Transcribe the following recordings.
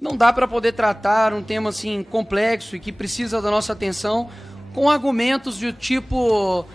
não dá para poder tratar um tema assim complexo e que precisa da nossa atenção com argumentos do tipo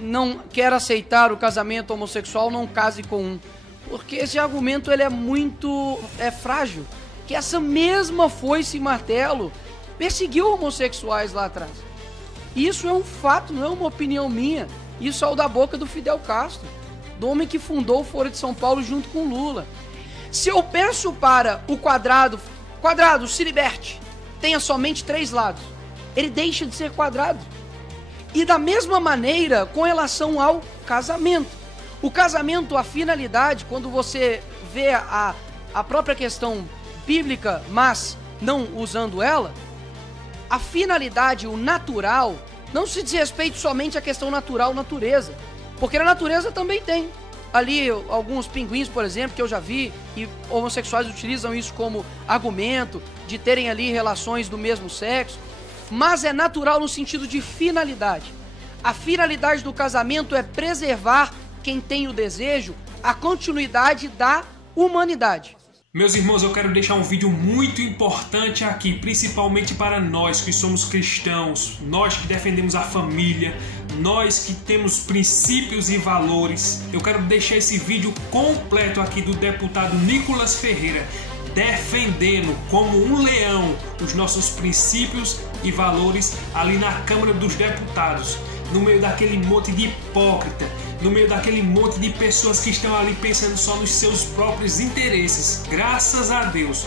não quer aceitar o casamento homossexual, não case com um. Porque esse argumento ele é muito frágil. Que essa mesma foice e martelo perseguiu homossexuais lá atrás. Isso é um fato, não é uma opinião minha. Isso é o da boca do Fidel Castro, do homem que fundou o Foro de São Paulo junto com Lula. Se eu peço para o quadrado, se liberte, tenha somente 3 lados, ele deixa de ser quadrado. E da mesma maneira com relação ao casamento. O casamento, a finalidade, quando você vê a própria questão bíblica, mas não usando ela, a finalidade, o natural, não se diz respeito somente à questão natural, natureza. Porque na natureza também tem. Ali, alguns pinguins, por exemplo, que eu já vi, e homossexuais utilizam isso como argumento, de terem ali relações do mesmo sexo. Mas é natural no sentido de finalidade. A finalidade do casamento é preservar quem tem o desejo, a continuidade da humanidade. Meus irmãos, eu quero deixar um vídeo muito importante aqui, principalmente para nós que somos cristãos, nós que defendemos a família, nós que temos princípios e valores. Eu quero deixar esse vídeo completo aqui do deputado Nicolas Ferreira, defendendo como um leão os nossos princípios e valores ali na Câmara dos Deputados, no meio daquele monte de hipócrita, no meio daquele monte de pessoas que estão ali pensando só nos seus próprios interesses. Graças a Deus,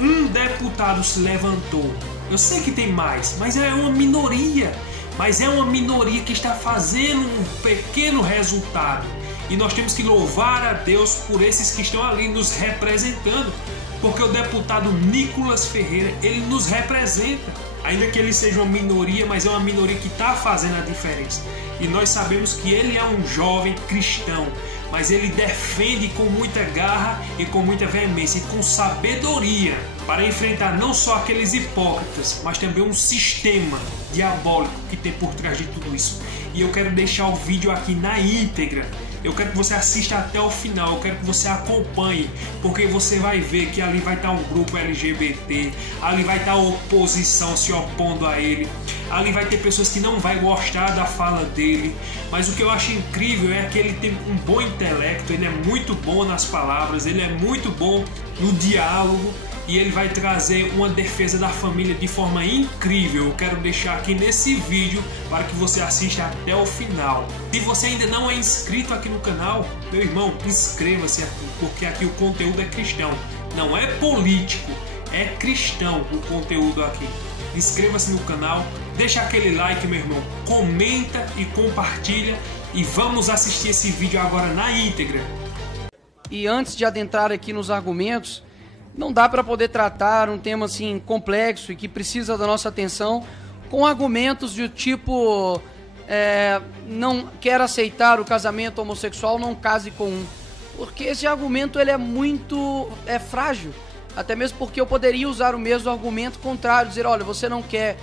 um deputado se levantou. Eu sei que tem mais, mas é uma minoria. Mas é uma minoria que está fazendo um pequeno resultado. E nós temos que louvar a Deus por esses que estão ali nos representando. Porque o deputado Nicolas Ferreira, ele nos representa. Ainda que ele seja uma minoria, mas é uma minoria que está fazendo a diferença. E nós sabemos que ele é um jovem cristão, mas ele defende com muita garra e com muita veemência e com sabedoria para enfrentar não só aqueles hipócritas, mas também um sistema diabólico que tem por trás de tudo isso. E eu quero deixar o vídeo aqui na íntegra. Eu quero que você assista até o final, eu quero que você acompanhe, porque você vai ver que ali vai estar um grupo LGBT, ali vai estar a oposição se opondo a ele, ali vai ter pessoas que não vão gostar da fala dele, mas o que eu acho incrível é que ele tem um bom intelecto, ele é muito bom nas palavras, ele é muito bom no diálogo, e ele vai trazer uma defesa da família de forma incrível. Eu quero deixar aqui nesse vídeo para que você assista até o final. Se você ainda não é inscrito aqui no canal, meu irmão, inscreva-se aqui, porque aqui o conteúdo é cristão, não é político, é cristão o conteúdo aqui. Inscreva-se no canal, deixa aquele like, meu irmão, comenta e compartilha, e vamos assistir esse vídeo agora na íntegra. E antes de adentrar aqui nos argumentos, não dá para poder tratar um tema assim complexo e que precisa da nossa atenção com argumentos do tipo não quer aceitar o casamento homossexual, não case com um. Porque esse argumento ele é muito frágil. Até mesmo porque eu poderia usar o mesmo argumento contrário, dizer, olha, você não quer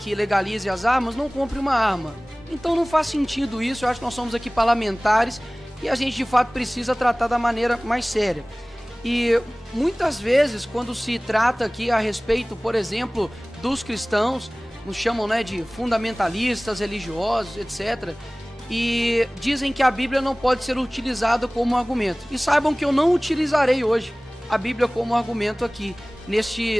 que legalize as armas, não compre uma arma. Então não faz sentido isso. Eu acho que nós somos aqui parlamentares e a gente de fato precisa tratar da maneira mais séria. E muitas vezes, quando se trata aqui a respeito, por exemplo, dos cristãos, nos chamam de fundamentalistas religiosos, etc. E dizem que a Bíblia não pode ser utilizada como argumento. E saibam que eu não utilizarei hoje a Bíblia como argumento aqui,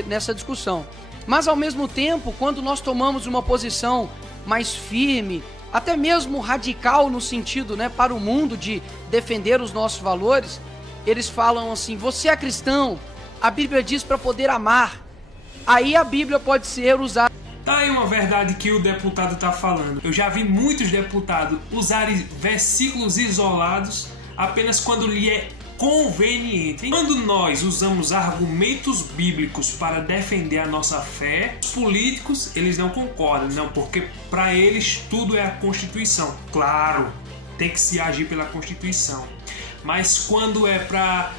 nessa discussão. Mas ao mesmo tempo, quando nós tomamos uma posição mais firme, até mesmo radical no sentido para o mundo de defender os nossos valores, eles falam assim, você é cristão, a Bíblia diz para poder amar. Aí a Bíblia pode ser usada. Tá aí uma verdade que o deputado está falando. Eu já vi muitos deputados usarem versículos isolados apenas quando lhe é conveniente. Quando nós usamos argumentos bíblicos para defender a nossa fé, os políticos eles não concordam, não, porque para eles tudo é a Constituição. Claro, tem que se agir pela Constituição. Mas quando é para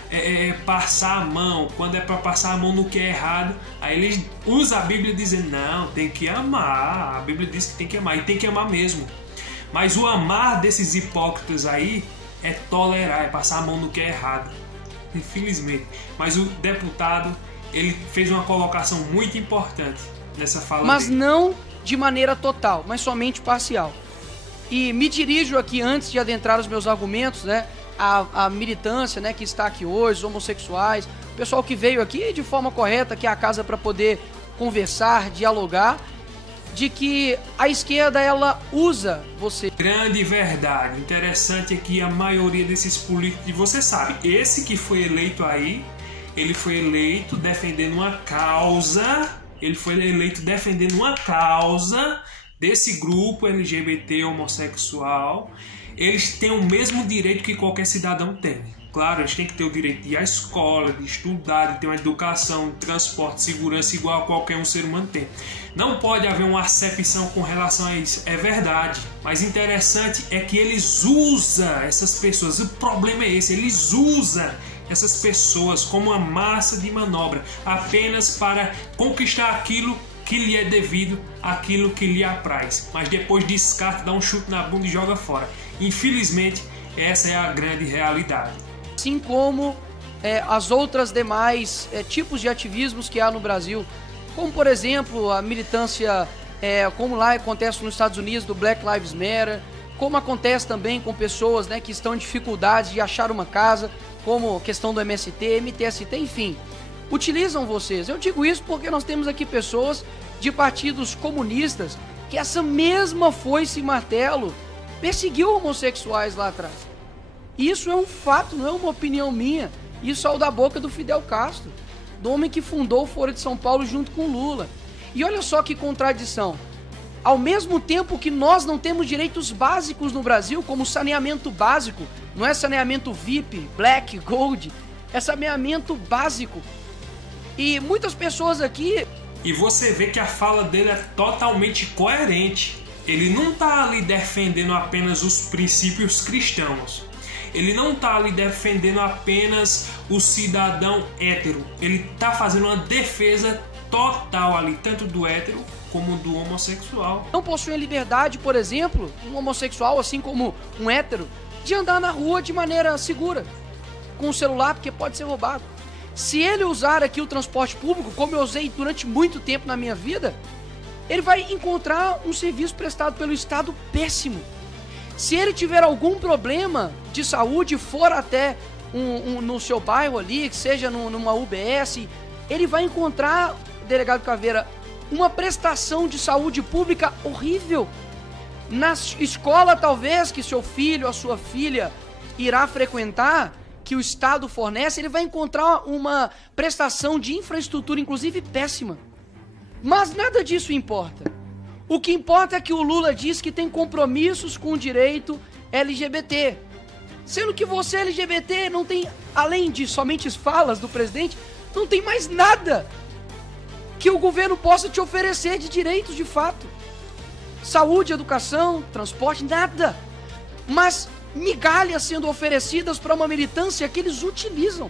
passar a mão, quando é para passar a mão no que é errado, aí eles usam a Bíblia dizendo, não, tem que amar. A Bíblia diz que tem que amar, e tem que amar mesmo. Mas o amar desses hipócritas aí é tolerar, é passar a mão no que é errado. infelizmente. Mas o deputado, ele fez uma colocação muito importante nessa fala mas dele. Não de maneira total, mas somente parcial. E me dirijo aqui, antes de adentrar os meus argumentos, né, a militância, né, que está aqui hoje, os homossexuais, o pessoal que veio aqui de forma correta, que é a casa para poder conversar, dialogar, de que a esquerda, ela usa você. Grande verdade. Interessante é que a maioria desses políticos, e você sabe, esse que foi eleito aí, ele foi eleito defendendo uma causa, desse grupo LGBT homossexual. Eles têm o mesmo direito que qualquer cidadão tem. Claro, eles têm que ter o direito de ir à escola, de estudar, de ter uma educação, de transporte, segurança igual a qualquer um ser humano tem. Não pode haver uma acepção com relação a isso, é verdade. Mas interessante é que eles usam essas pessoas, o problema é esse, eles usam essas pessoas como uma massa de manobra, apenas para conquistar aquilo que lhe é devido, aquilo que lhe apraz. Mas depois descarta, dá um chute na bunda e joga fora. Infelizmente, essa é a grande realidade. Assim como as outras demais tipos de ativismos que há no Brasil, como por exemplo a militância, como lá acontece nos Estados Unidos, do Black Lives Matter, como acontece também com pessoas, né, que estão em dificuldades de achar uma casa, como questão do MST, MTST, enfim, utilizam vocês. Eu digo isso porque nós temos aqui pessoas de partidos comunistas que essa mesma foice e martelo perseguiu homossexuais lá atrás. Isso é um fato, não é uma opinião minha. Isso saiu da boca do Fidel Castro, do homem que fundou o Foro de São Paulo junto com Lula. E olha só que contradição. Ao mesmo tempo que nós não temos direitos básicos no Brasil, como saneamento básico, não é saneamento VIP, Black, Gold, é saneamento básico. E muitas pessoas aqui... E você vê que a fala dele é totalmente coerente. Ele não está ali defendendo apenas os princípios cristãos. Ele não está ali defendendo apenas o cidadão hétero. Ele está fazendo uma defesa total ali, tanto do hétero como do homossexual. Não possui a liberdade, por exemplo, um homossexual, assim como um hétero, de andar na rua de maneira segura, com o celular, porque pode ser roubado. Se ele usar aqui o transporte público, como eu usei durante muito tempo na minha vida, ele vai encontrar um serviço prestado pelo Estado péssimo. Se ele tiver algum problema de saúde, for até no seu bairro ali, que seja numa UBS, ele vai encontrar, delegado Caveira, uma prestação de saúde pública horrível. Na escola, talvez, que seu filho ou sua filha irá frequentar, que o Estado fornece, ele vai encontrar uma prestação de infraestrutura, inclusive péssima. Mas nada disso importa. O que importa é que o Lula diz que tem compromissos com o direito LGBT. Sendo que você, LGBT, não tem, além de somente as falas do presidente, não tem mais nada que o governo possa te oferecer de direitos de fato. Saúde, educação, transporte, nada. Mas migalhas sendo oferecidas para uma militância que eles utilizam.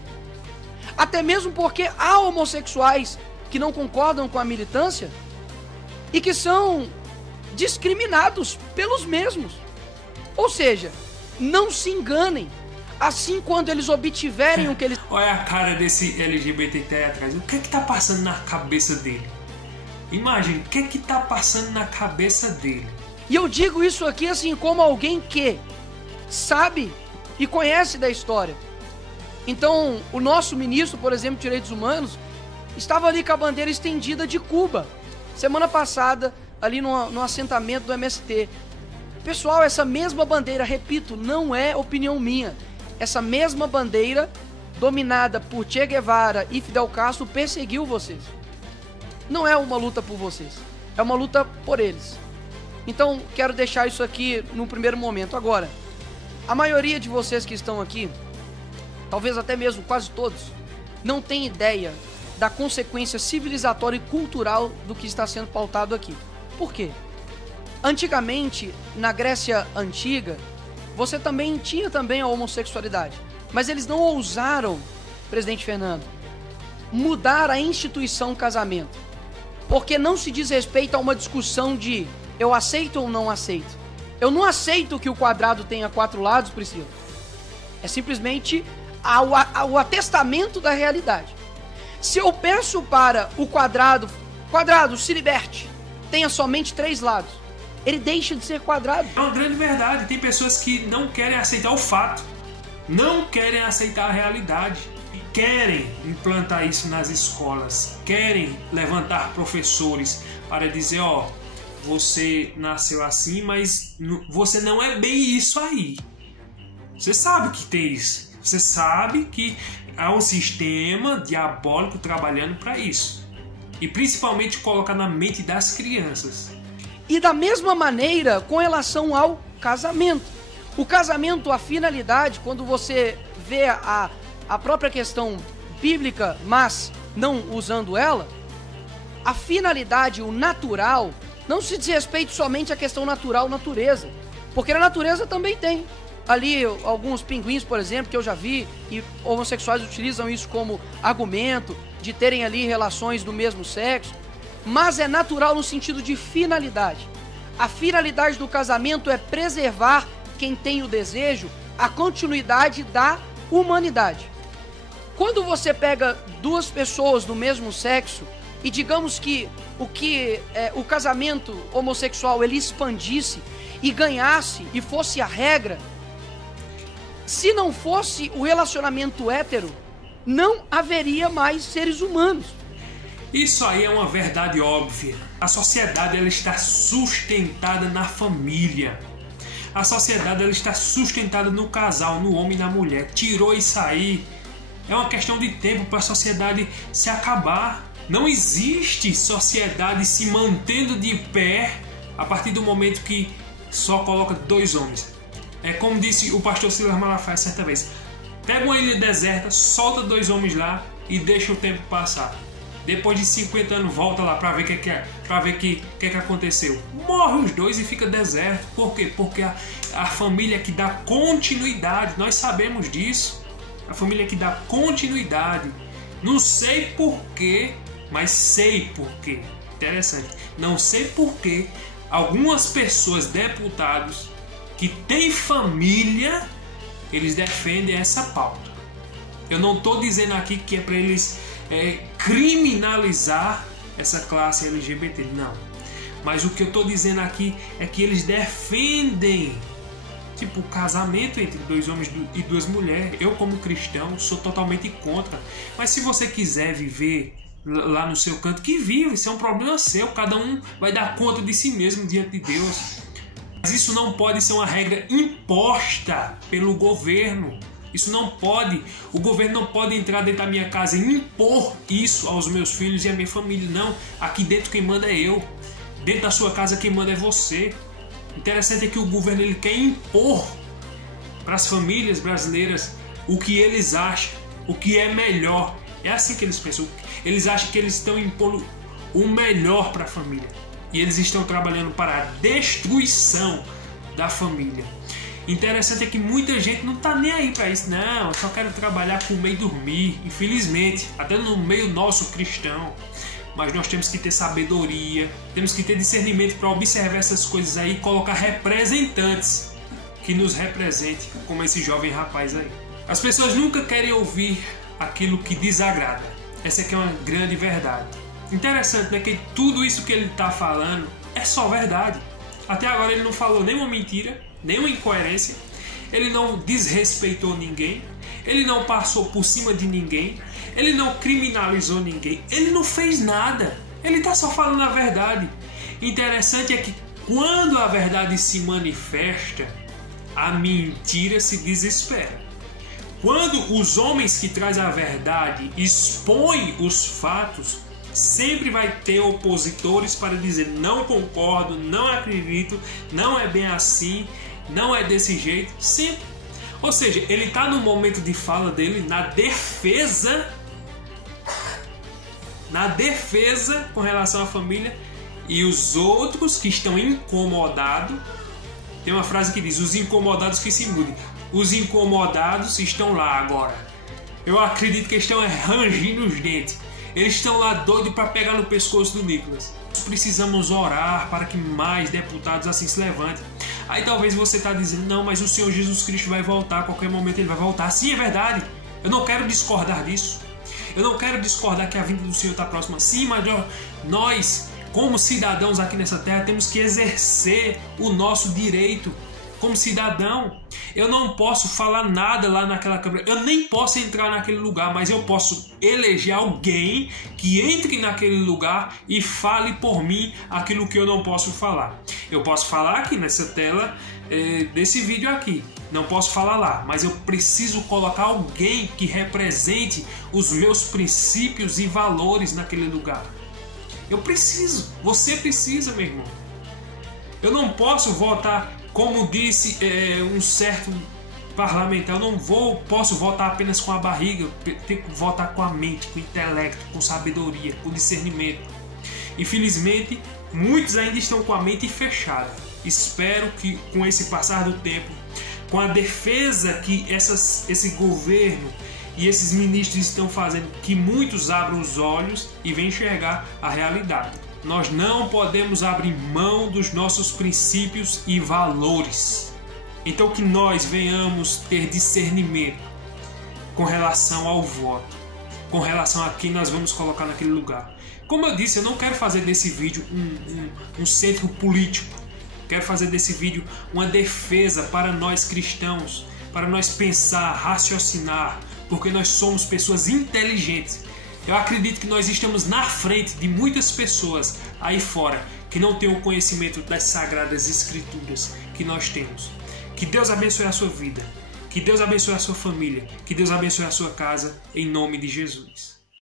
Até mesmo porque há homossexuais que não concordam com a militância e que são discriminados pelos mesmos. Ou seja, não se enganem. Assim, quando eles obtiverem o que eles... Olha a cara desse LGBT aí atrás. O que é que tá passando na cabeça dele? Imagine, o que é que tá passando na cabeça dele? E eu digo isso aqui assim como alguém que sabe e conhece da história. Então, o nosso ministro, por exemplo, de Direitos Humanos, estava ali com a bandeira estendida de Cuba. Semana passada, ali no assentamento do MST. Pessoal, essa mesma bandeira, repito, não é opinião minha. Essa mesma bandeira, dominada por Che Guevara e Fidel Castro, perseguiu vocês. Não é uma luta por vocês, é uma luta por eles. Então, quero deixar isso aqui no primeiro momento. Agora, a maioria de vocês que estão aqui, talvez até mesmo quase todos, não tem ideia da consequência civilizatória e cultural do que está sendo pautado aqui. Por quê? Antigamente, na Grécia Antiga, você também tinha a homossexualidade, mas eles não ousaram, presidente Fernando, mudar a instituição casamento, porque não se diz respeito a uma discussão de eu aceito ou não aceito. Eu não aceito que o quadrado tenha 4 lados, Priscila. É simplesmente ao atestamento da realidade. Se eu peço para o quadrado se liberte, tenha somente 3 lados, ele deixa de ser quadrado. É uma grande verdade. Tem pessoas que não querem aceitar o fato, não querem aceitar a realidade, e querem implantar isso nas escolas, querem levantar professores para dizer, ó, você nasceu assim, mas você não é bem isso aí. Você sabe que tem isso. Você sabe que há um sistema diabólico trabalhando para isso. E principalmente colocar na mente das crianças. E da mesma maneira com relação ao casamento. O casamento, a finalidade, quando você vê a própria questão bíblica, mas não usando ela, a finalidade, o natural, não se diz respeito somente à questão natural, natureza. Porque na natureza também tem. Ali alguns pinguins, por exemplo, que eu já vi, e homossexuais utilizam isso como argumento de terem ali relações do mesmo sexo, mas é natural no sentido de finalidade. A finalidade do casamento é preservar quem tem o desejo, a continuidade da humanidade. Quando você pega 2 pessoas do mesmo sexo e digamos que o casamento homossexual ele expandisse e ganhasse e fosse a regra, se não fosse o relacionamento hétero, não haveria mais seres humanos. Isso aí é uma verdade óbvia. A sociedade ela está sustentada na família. A sociedade ela está sustentada no casal, no homem e na mulher. Tirou isso aí, é uma questão de tempo para a sociedade se acabar. Não existe sociedade se mantendo de pé a partir do momento que só coloca 2 homens. É como disse o pastor Silas Malafaia certa vez: pega uma ilha deserta, solta 2 homens lá e deixa o tempo passar. Depois de 50 anos volta lá para ver o que aconteceu. Morre os 2 e fica deserto. Por quê? Porque a família que dá continuidade, nós sabemos disso. A família que dá continuidade. Não sei porquê, mas sei porquê. Interessante. Não sei porquê algumas pessoas, deputados que têm família, eles defendem essa pauta. Eu não estou dizendo aqui que é para eles criminalizar essa classe LGBT, não. Mas o que eu estou dizendo aqui é que eles defendem tipo o casamento entre 2 homens e 2 mulheres. Eu, como cristão, sou totalmente contra. Mas se você quiser viver lá no seu canto, que viva. Isso é um problema seu. Cada um vai dar conta de si mesmo diante de Deus. Mas isso não pode ser uma regra imposta pelo governo. Isso não pode. O governo não pode entrar dentro da minha casa e impor isso aos meus filhos e à minha família. Não. Aqui dentro quem manda é eu. Dentro da sua casa quem manda é você. Interessante é que o governo ele quer impor para as famílias brasileiras o que eles acham, o que é melhor. É assim que eles pensam. Eles acham que eles estão impondo o melhor para a família. E eles estão trabalhando para a destruição da família. Interessante é que muita gente não está nem aí para isso. Não, eu só quero trabalhar, comer e dormir. Infelizmente, até no meio nosso cristão. Mas nós temos que ter sabedoria, temos que ter discernimento para observar essas coisas aí e colocar representantes que nos representem, como esse jovem rapaz aí. As pessoas nunca querem ouvir aquilo que desagrada. Essa aqui é uma grande verdade. Interessante, né? Que tudo isso que ele está falando é só verdade. Até agora ele não falou nenhuma mentira, nenhuma incoerência. Ele não desrespeitou ninguém. Ele não passou por cima de ninguém. Ele não criminalizou ninguém. Ele não fez nada. Ele está só falando a verdade. Interessante é que quando a verdade se manifesta, a mentira se desespera. Quando os homens que trazem a verdade expõem os fatos, sempre vai ter opositores para dizer não concordo, não acredito, não é bem assim, não é desse jeito, sempre. Ou seja, ele está no momento de fala dele na defesa com relação à família, e os outros que estão incomodados, tem uma frase que diz, os incomodados que se mudem. Os incomodados estão lá agora. Eu acredito que estão rangindo os dentes. Eles estão lá doidos para pegar no pescoço do Nicolas. Precisamos orar para que mais deputados assim se levantem. Aí talvez você está dizendo, não, mas o Senhor Jesus Cristo vai voltar, a qualquer momento ele vai voltar. Sim, é verdade. Eu não quero discordar disso. Eu não quero discordar que a vinda do Senhor está próxima. Sim, mas nós, como cidadãos aqui nessa terra, temos que exercer o nosso direito como cidadão. Eu não posso falar nada lá naquela câmara, eu nem posso entrar naquele lugar, mas eu posso eleger alguém que entre naquele lugar e fale por mim aquilo que eu não posso falar. Eu posso falar aqui nessa tela desse vídeo aqui, não posso falar lá, mas eu preciso colocar alguém que represente os meus princípios e valores naquele lugar. Eu preciso, você precisa, meu irmão. Eu não posso votar, como disse um certo parlamentar, eu não posso votar apenas com a barriga, eu tenho que votar com a mente, com o intelecto, com sabedoria, com discernimento. Infelizmente, muitos ainda estão com a mente fechada. Espero que com esse passar do tempo, com a defesa que esse governo e esses ministros estão fazendo, que muitos abram os olhos e venham enxergar a realidade. Nós não podemos abrir mão dos nossos princípios e valores. Então que nós venhamos ter discernimento com relação ao voto, com relação a quem nós vamos colocar naquele lugar. Como eu disse, eu não quero fazer desse vídeo um centro político. Quero fazer desse vídeo uma defesa para nós cristãos, para nós pensar, raciocinar, porque nós somos pessoas inteligentes. Eu acredito que nós estamos na frente de muitas pessoas aí fora que não têm o conhecimento das sagradas escrituras que nós temos. Que Deus abençoe a sua vida, que Deus abençoe a sua família, que Deus abençoe a sua casa, em nome de Jesus.